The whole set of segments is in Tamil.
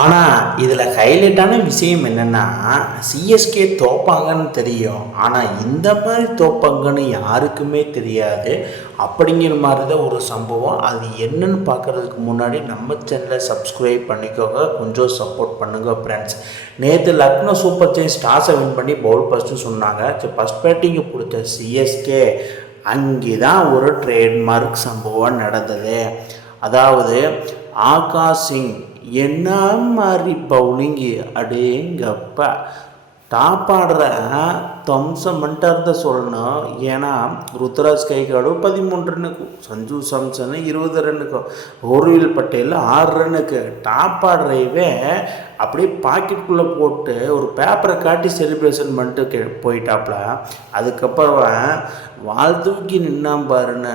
ஆனால் இதில் ஹைலைட்டான விஷயம் என்னென்னா, சிஎஸ்கே தோப்பாங்கன்னு தெரியும், ஆனால் இந்த மாதிரி தோப்பாங்கன்னு யாருக்குமே தெரியாது. அப்படிங்கிற மாதிரி தான் ஒரு சம்பவம். அது என்னன்னு பார்க்குறதுக்கு முன்னாடி நம்ம சேனலை சப்ஸ்கிரைப் பண்ணிக்கோங்க, கொஞ்சம் சப்போர்ட் பண்ணுங்க ஃப்ரெண்ட்ஸ். நேற்று லக்னோ சூப்பர் ஜெயின்ஸ் டாஸை வின் பண்ணி பவுல் ஃபஸ்ட்டு சொன்னாங்க. ஃபஸ்ட் பேட்டிங்கை பிடிச்ச சிஎஸ்கே அங்கே தான் ஒரு ட்ரேட்மார்க் சம்பவம் நடந்தது. அதாவது ஆகாஷ் சிங் என்ன மாதிரி பவுலிங்கு, அடேங்கப்பா! டாப் ஆடுற தம்சம் பண்ணிட்டார்ந்த சொல்லணும். ஏன்னா ருத்ராஜ் கைகாடு 13 ரன்னுக்கு, சஞ்சு சாம்சன் 20 ரன்னுக்கு, ஹோர்வில் பட்டேல் 6 ரன்னுக்கு டாப் ஆடுறவே அப்படியே பாக்கெட்டுக்குள்ளே போட்டு ஒரு பேப்பரை காட்டி செலிப்ரேஷன் பண்ணிட்டு போயிட்டாப்புல. அதுக்கப்புறம் வாழ் தூக்கி நின்னாம் பாருன்னு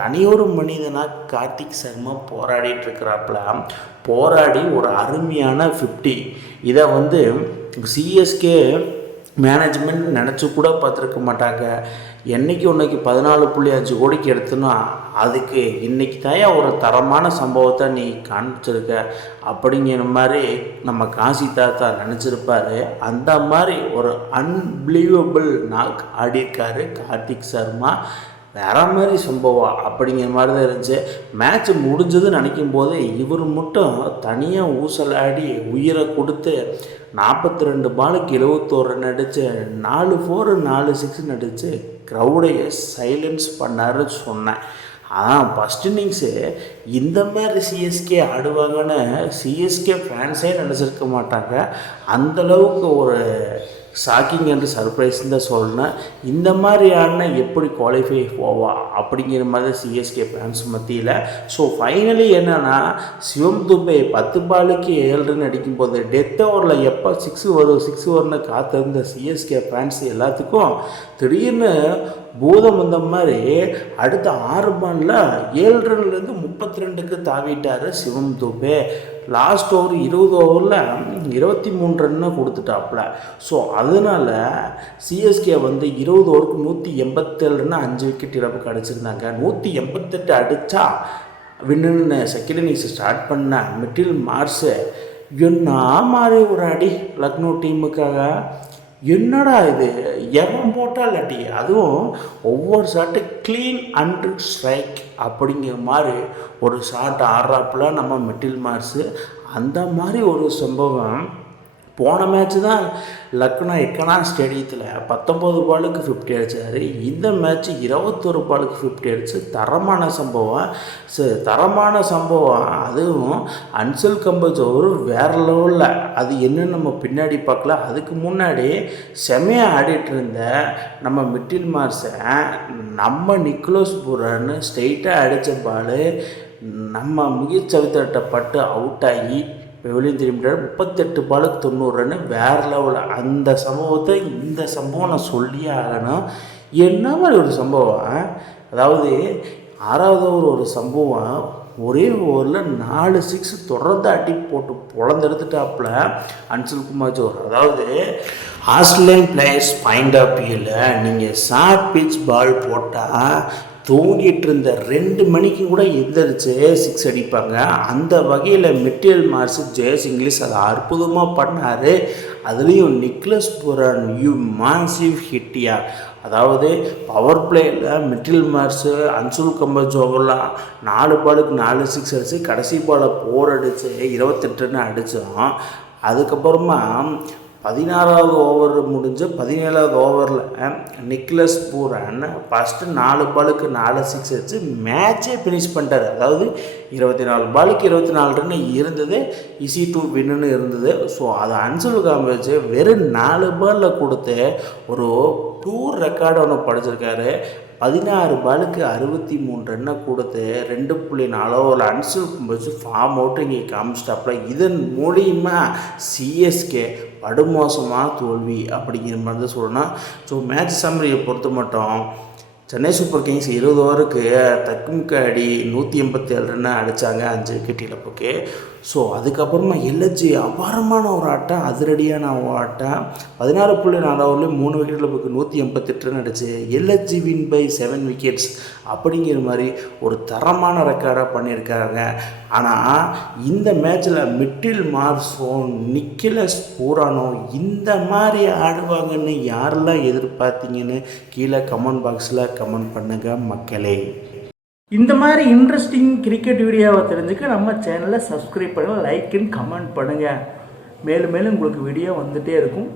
தனியொரு மனிதனாக கார்த்திக் சர்மா போராடிட்டுருக்கிறாப்புல. போராடி ஒரு அருமையான 50. இதை சிஎஸ்கே மேனேஜ்மெண்ட் நினச்சி கூட பார்த்துருக்க மாட்டாங்க. என்றைக்கு ஒன்றைக்கு 14.5 கோடிக்கு எடுத்தோன்னா அதுக்கு இன்றைக்கி தான் ஒரு தரமான சம்பவத்தை நீ காண்பிச்சிருக்க அப்படிங்கிற மாதிரி நம்ம காசி தாத்தா நினச்சிருப்பார். அந்த மாதிரி ஒரு அன்பிலீவபிள் நாக் ஆடியிருக்காரு கார்த்திக் சர்மா. வேறு மாதிரி சம்பவம் அப்படிங்கிற மாதிரி தான் இருந்துச்சு. மேட்ச் முடிஞ்சதுன்னு நினைக்கும் போது இவர் மட்டும் தனியாக ஊசலாடி உயிரை கொடுத்து 42 பாலுக்கு 71 ரன் அடித்து 4 4 4 6 அடித்து க்ரௌடையை சைலன்ஸ் பண்ணாருன்னு சொன்னேன். ஆனால் ஃபஸ்ட் இன்னிங்ஸு இந்த மாதிரி சிஎஸ்கே ஆடுவாங்கன்னு சிஎஸ்கே ஃபேன்ஸே நினச்சிருக்க மாட்டாங்க. அந்தளவுக்கு ஒரு ஷாக்கிங் அண்ட் சர்ப்ரைஸ்ன்னு தான் சொல்லணும். இந்த மாதிரியான எப்படி குவாலிஃபை போவா அப்படிங்கிற மாதிரி சிஎஸ்கே ஃபேன்ஸ் மத்தியில். ஸோ ஃபைனலி என்னென்னா, சிவம் துபே 10 பாலுக்கு 7 ரன் அடிக்கும்போது டெத் ஓவரில் எப்போ 6 வரும்னு காத்திருந்த சிஎஸ்கே ஃபேன்ஸ் எல்லாத்துக்கும் திடீர்னு பூதம் வந்த மாதிரி அடுத்த 6 பாலில் 7 ரன்லேருந்து 32க்கு தாவிட்டார் சிவம் துபே. லாஸ்ட் ஓவர் 20 ஓவரில் 23 ரன்னு கொடுத்துட்டாப்புல. ஸோ அதனால் சிஎஸ்கே 20 ஓவருக்கு 187 ரன்னு 5 விக்கெட் இழப்புக்கு அடிச்சிருந்தாங்க. 188 அடித்தா வின்னு செகண்ட் இன்னிங்ஸ் ஸ்டார்ட் பண்ண மிட்டில் மார்ஸு என்ன மாதிரி ஒரு அடி லக்னோ டீமுக்காக. என்னடா இது, எவன் போட்டால் இல்லாட்டி அதுவும் ஒவ்வொரு ஷாட்டு க்ளீன் அண்ட் ஸ்ட்ரைக் அப்படிங்கிற மாதிரி ஒரு ஷாட் ஆடுறாப்புல நம்ம மிட்டில் மார்ஸு. அந்த மாதிரி ஒரு சம்பவம் போன மேட்ச்சு தான் லக்னோ எக்கனா ஸ்டேடியத்தில் 19 பாலுக்கு 50 அடித்தார். இந்த மேட்ச்சு 21 பாலுக்கு 50 அடித்து தரமான சம்பவம். அதுவும் அன்சல் கம்பல்ஸ் ஒரு வேறு லெவலில். அது என்னன்னு நம்ம பின்னாடி பார்க்கல. அதுக்கு முன்னாடி செமையாக ஆடிட்டு இருந்த நம்ம மிட்டில் மார்ஸை நம்ம நிக்கோலஸ் பூரன் ஸ்ட்ரெயிட்டாக அடித்த பால் நம்ம மிகச்சவித்தட்டப்பட்டு அவுட் ஆகி வெளியே திரும்பிட்டார். 38 பாலுக்கு 90 ரன்னு, வேறு லெவலில். அந்த சம்பவத்தை இந்த சம்பவம் நான் சொல்லியே ஆகணும். என்ன மாதிரி ஒரு சம்பவம். அதாவது 6வது ஓவர் ஒரு சம்பவம், ஒரே ஓவரில் 4 6 தொடர்ந்து அடி போட்டு பொழந்தெடுத்துட்டாப்புல அன்சுல் குமார் ஜோர். அதாவது ஆஸ்திரேலியன் பிளேயர்ஸ் பாயிண்ட் ஆஃப் வியூவில் நீங்கள் ஷார்ட் பிச் பால் போட்டால் தூங்கிட்டு இருந்த 2 மணிக்கு கூட எந்திரிச்சு 6 அடிப்பாங்க. அந்த வகையில் மிட்டில் மார்ஸ் ஜெயஸ் இங்கிலீஷ் அதை அற்புதமாக பண்ணார். அதுலேயும் நிக்கோலஸ் பூரன் மாசிவ் ஹிட்டியா. அதாவது பவர் பிளேயில் மிட்டில் மார்ஸு அன்சுல் கம்பல் ஜோவெல்லாம் 4 பாலுக்கு 4 6 அடித்து கடைசி பாலை போர் அடித்து 28 ரன் அடித்தோம். அதுக்கப்புறமா 16வது ஓவர் முடிஞ்சு 17வது ஓவரில் நிக்கோலஸ் பூரன் ஃபஸ்ட்டு 4 பாலுக்கு 4 6 அடித்து மேட்சே ஃபினிஷ் பண்ணிட்டார். அதாவது 24 பாலுக்கு 24 ரன் இருந்தது, ஈஸி டு வின்னு இருந்தது. ஸோ அதை அன்சுல் காம்பேஜ் வெறும் 4 பாலில் கொடுத்து ஒரு டூர் ரெக்கார்டு ஒன்று படைச்சிருக்காரு. 16 பாலுக்கு 63 ரன்னை கொடுத்து 2.4 ஓவரில் அன்சுல் காம்பேஜ் ஃபார்ம் அவுட்டு இங்கே காமிச்சிட்டாப்புல. இதன் மூலியமாக சிஎஸ்கே படுமோசமாக தோல்வி அப்படிங்கிற மாதிரி தான் சொல்லணும். ஸோ மேட்ச் சம்மரியை பொறுத்த மட்டும் சென்னை சூப்பர் கிங்ஸ் 20 ஓவருக்கு தக்குமுக்க அடி 187 ரன்னு அடித்தாங்க, 5 விக்கெட் இழப்புக்கு. ஸோ அதுக்கப்புறமா எல்ஹெச்சி அபாரமான ஒரு ஆட்டம், அதிரடியான ஆட்டம். 16.4 ஓவர்லேயே 3 விக்கெட்டில் போய் 188 ரன் அடிச்சு எல்ஹெச்சி வின் பை 7 விக்கெட்ஸ் அப்படிங்கிற மாதிரி ஒரு தரமான ரெக்கார்டாக பண்ணியிருக்காங்க. ஆனால் இந்த மேட்ச்சில் மிட்டில் மார்ஸோ நிக்கலஸ் பூரானோ இந்த மாதிரி ஆடுவாங்கன்னு யாரெல்லாம் எதிர்பார்த்தீங்கன்னு கீழே கமெண்ட் பாக்ஸில் கமெண்ட் பண்ணுங்கள் மக்களே. இந்த மாதிரி இன்ட்ரெஸ்டிங் கிரிக்கெட் வீடியோவை தெரிஞ்சுக்க நம்ம சேனலை சப்ஸ்கிரைப் பண்ணுங்கள், லைக் அண்ட் கமெண்ட் பண்ணுங்கள். மேலும் மேலும் உங்களுக்கு வீடியோ வந்துகிட்டே இருக்கும்.